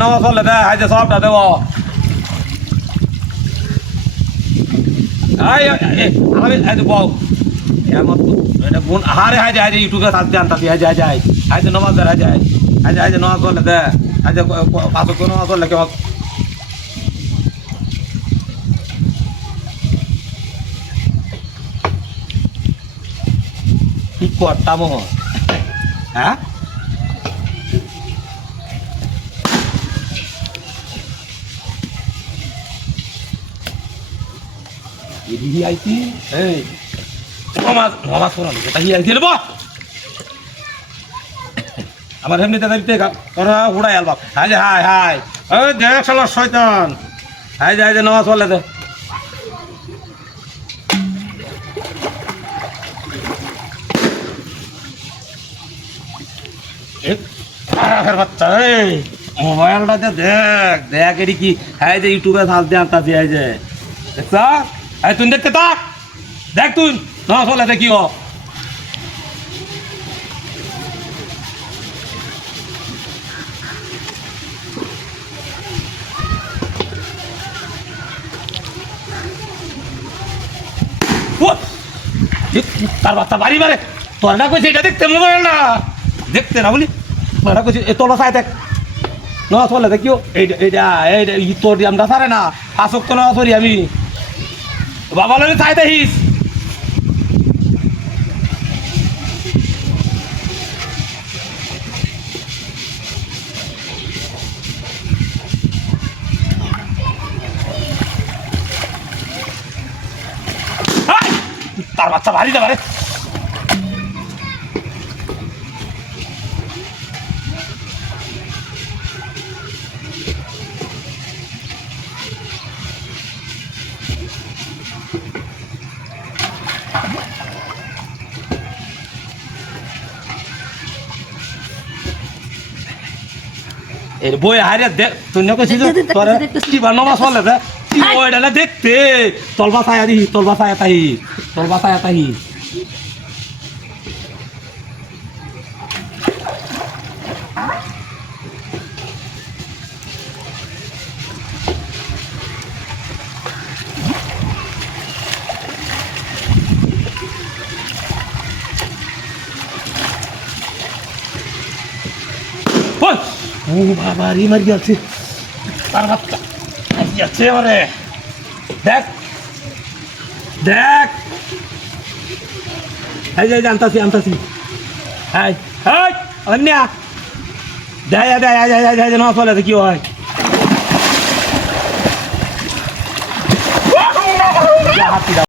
নমা চলে দে হাই যে সবটা দেব বউ এটা গুণ হারে হাই যায় ইউটিউবে থাকতে আনতাছি হাই যায় যায় হাই যে নমাজ হাই যায় হাই যে নমাজ চলে দে হাই যে পাঁচ নমাজ চলে কেমন কি করতাম হ্যাঁ এদিকে আইছি এই নমাজ নমাজ পড়ানো এটা কি আইছি নেব আমার এমনিতে দাঁড়িয়ে তোরা উড়াই আলবা হাই যে হাই হাই ওই দেখ শালা শয়তান হাই যে নমাজ পড়লে দে বাচ্চা এই মোবাইলটাতে দেখ দেখ এটি কি হ্যাঁ যে ইউটিউবে সার্চ দিয়ে আনতাছি এই যে দেখছ এই তুই দেখতে থাক দেখ তুই না চলে দেখি ও তার বাচ্চা বাড়ি মারে তোর না কইছে এটা দেখতে মোবাইল না দেখতে না বলি তোরা কইছে এ তোলা চাই দেখ না চলে দেখিও এইটা এইটা এইটা তোর আমরা সারে না আসক তো না সরি আমি বাবা লগে চাই দেখিস তার বাচ্চা ভারী যাবে রে এর বই হারে দেখ তুই না কইছিস তোরে কি বানামা চলে দে কি ওইডা না দেখতে তলবা ছায়া দি তলবা ছায়া তাই ও বাবা রে মারি যাচ্ছে তার বাচ্চা যাচ্ছে মানে দেখ দেখ এই যে আনতাছি হাই হাই অন্যা দেয় না চলে কি হয়